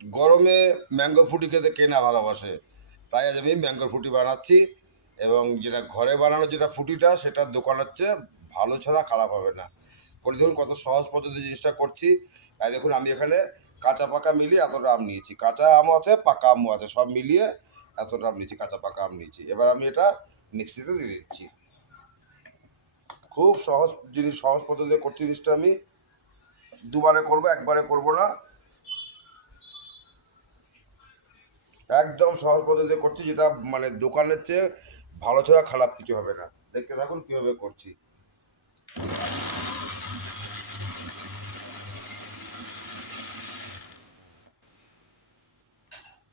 গরমে ম্যাঙ্গো ফ্রুটি খেতে কে না ভালোবাসে, তাই আজ আমি ম্যাঙ্গো ফ্রুটি বানাচ্ছি। এবং যেটা ঘরে বানানো যেটা ফ্রুটিটা সেটা দোকানের চেয়ে ভালো ছাড়া খারাপ হবে না। করে দেখুন কত সহজ পদ্ধতি জিনিসটা করছি। তাই দেখুন আমি এখানে কাঁচা পাকা মিলিয়ে এতটা আম নিয়েছি, কাঁচা আমও আছে পাকা আমও আছে, সব মিলিয়ে এতটা আম নিয়েছি, কাঁচা পাকা আম নিয়েছি। এবার আমি এটা মিক্সিতে দিয়ে দিচ্ছি। খুব সহজ জিনিস, সহজ পদ্ধতিতে করছি জিনিসটা। আমি দুবারে করবো, একবারে করবো না, একদম সহজ পদ্ধতিতে করছি, যেটা মানে দোকানের চেয়ে ভালো ছাড়া খারাপ কিছু হবে না। দেখতে থাকুন কীভাবে করছি।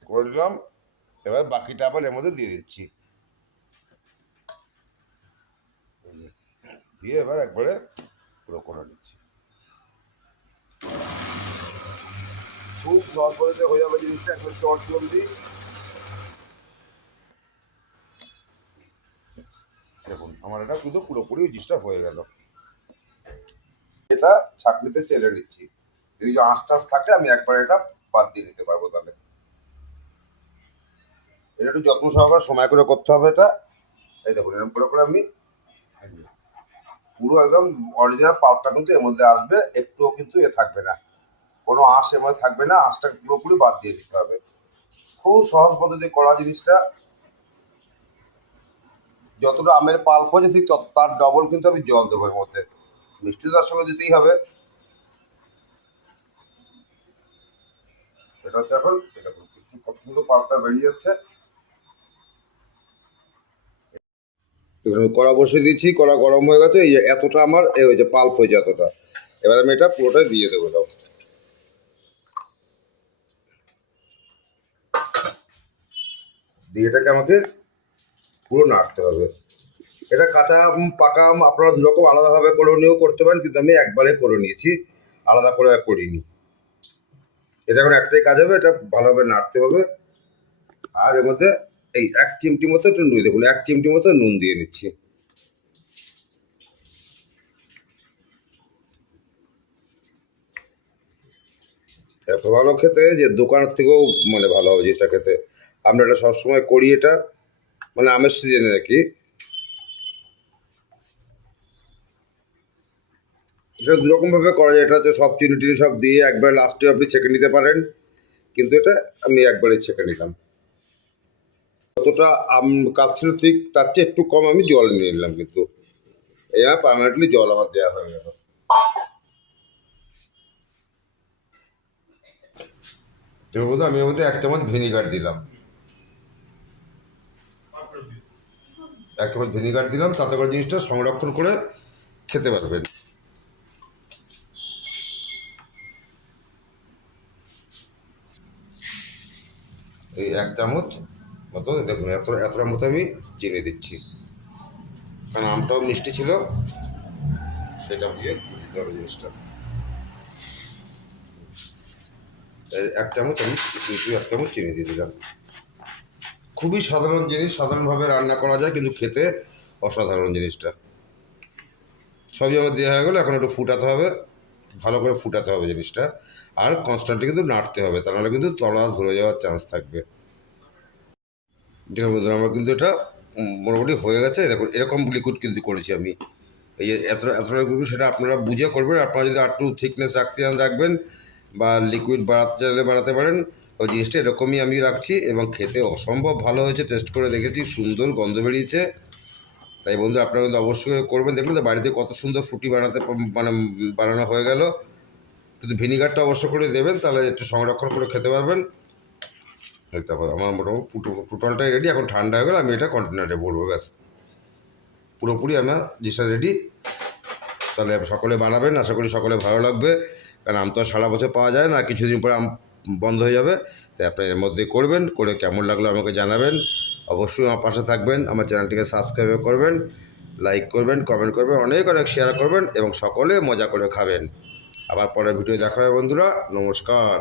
করে দিলাম, এবার বাকিটা আবার এর মধ্যে দিয়ে দিচ্ছি, দিয়ে এবার একবারে পুরো করে নিচ্ছি। খুব সহজ পদ্ধতিতে হয়ে যাবে জিনিসটা, একদম চট জলদি। দেখুন আমার এটা কিন্তু পুরোপুরি জিনিসটা হয়ে গেল। এটা ছাঁকনিতে চেলে নিচ্ছি, এই যে আঁশ টাশ থাকে আমি একবারে এটা বাদ দিয়ে নিতে পারবো। তাহলে এটা একটু যত্ন সহকারে সময় করে করতে হবে এটা। এই দেখুন এরকম করে করে আমি পুরো একদম অরিজিনাল পাল্পটা কিন্তু এর মধ্যে আসবে, একটুও কিন্তু এ থাকবে না, কোনো আঁশ এর মধ্যে থাকবে না, আঁশটা পুরোপুরি বাদ দিয়ে দিতে হবে। খুব সহজ পদ্ধতি করা জিনিসটা। যতটা আমের পাল্প হচ্ছে ঠিক তার ডবল কিন্তু আমি জল দেবো এর মধ্যে, মিষ্টি তার সঙ্গে দিতেই হবে। এটা হচ্ছে এখন দেখুন কিছু কত সুন্দর পাল্পটা বেরিয়ে যাচ্ছে। কড়া বসিয়ে দিচ্ছি, কড়া গরম হয়ে গেছে, এই যে এতটা আমার এই যে পাল্প হয়েছে এতটা। এবার আমি এটা পুরোটাই দিয়ে দেবো। দাও দিয়ে এটাকে আমাকে পুরো নাড়তে হবে। এটা কাঁচা আম পাকা আম আপনারা দুরকম আলাদাভাবে করে নিয়েও করতে পারেন, কিন্তু আমি একবারে করে নিয়েছি, আলাদা করে আর করিনি। এটা এখন একটাই কাজ হবে, এটা ভালোভাবে নাড়তে হবে। আর এর মধ্যে এই 1 চিমটি মতো একটু নুন, দেখুন 1 চিমটি মতো নুন দিয়ে নিচ্ছি। এত ভালো খেতে যে দোকানের থেকেও মানে ভালো হবে জিনিসটা খেতে। আমরা এটা সবসময় করি, এটা মানে আমের সিজনে আর কি। এটা দুরকমভাবে করা যায়, এটা হচ্ছে সব চিনি টিনি সব দিয়ে একবার লাস্টে আপনি ছেঁকে নিতে পারেন, কিন্তু এটা আমি একবারে ছেঁকে নিলাম। যতটা আম কাপ ছিল ঠিক তার চেয়ে একটু কম আমি জল নিয়ে নিলাম, কিন্তু এবার পার্মানেন্টলি জল আমার দেওয়া হয়ে গেল। এর মধ্যে আমি এর মধ্যে 1 চামচ ভিনিগার দিলাম, 1 চামচ ভিনিগার দিলাম, তাতে করে জিনিসটা সংরক্ষণ করে খেতে পারবেন। এই 1 চামচ মতো দেখুন, এতটা মতো আমি চিনি দিচ্ছি, কারণ আমটাও মিষ্টি ছিল, সেটা দিয়ে দিতে হবে জিনিসটা। 1 চামচ আমি 1 চামচ চিনি দিয়ে দিলাম। খুবই সাধারণ জিনিস, সাধারণভাবে রান্না করা যায়, কিন্তু খেতে অসাধারণ জিনিসটা। সবই আমার দেওয়া হয়ে গেলো, এখন একটু ফুটাতে হবে, ভালো করে ফুটাতে হবে জিনিসটা। আর কনস্ট্যান্টলি কিন্তু নাড়তে হবে, তা নাহলে কিন্তু তলা ধরে যাওয়ার চান্স থাকবে। যেটা বলতে আমার কিন্তু এটা মোটামুটি হয়ে গেছে। দেখুন এরকম লিকুইড কিন্তু করেছি আমি, এই যে এতটা লিকুইড, সেটা আপনারা বুঝে করবেন। আপনারা যদি একটু থিকনেস রাখতে চান রাখবেন, বা লিকুইড বাড়াতে চাইলে বাড়াতে পারেন। ওই জিনিসটা এরকমই আমি রাখছি, এবং খেতে অসম্ভব ভালো হয়েছে, টেস্ট করে দেখেছি, সুন্দর গন্ধ বেরিয়েছে। তাই বন্ধু আপনারা কিন্তু অবশ্যই করবেন। দেখবেন তো বাড়িতে কত সুন্দর ফ্রুটি মানে বানানো হয়ে গেল। কিন্তু ভিনিগারটা অবশ্য করে দেবেন, তাহলে একটু সংরক্ষণ করে খেতে পারবেন। তারপর আমার মোটামুটি টোটালটাই রেডি, এখন ঠান্ডা হয়ে গেলে আমি এটা কন্টেনারে ভরবো, ব্যাস পুরোপুরি আমার জিনিসটা রেডি। তাহলে সকলে বানাবেন, আশা করি সকলে ভালো লাগবে, কারণ আম তো সারা বছর পাওয়া যায় না, কিছুদিন পরে আম বন্ধ হয়ে যাবে। তাই আপনার এর মধ্যে করবেন, করে কেমন লাগলো আমাকে জানাবেন। অবশ্যই আমার পাশে থাকবেন, আমার চ্যানেলটিকে সাবস্ক্রাইব করবেন, লাইক করবেন, কমেন্ট করবেন, অনেক অনেক শেয়ার করবেন, এবং সকলে মজা করে খাবেন। আবার পরের ভিডিও দেখা হবে বন্ধুরা, নমস্কার।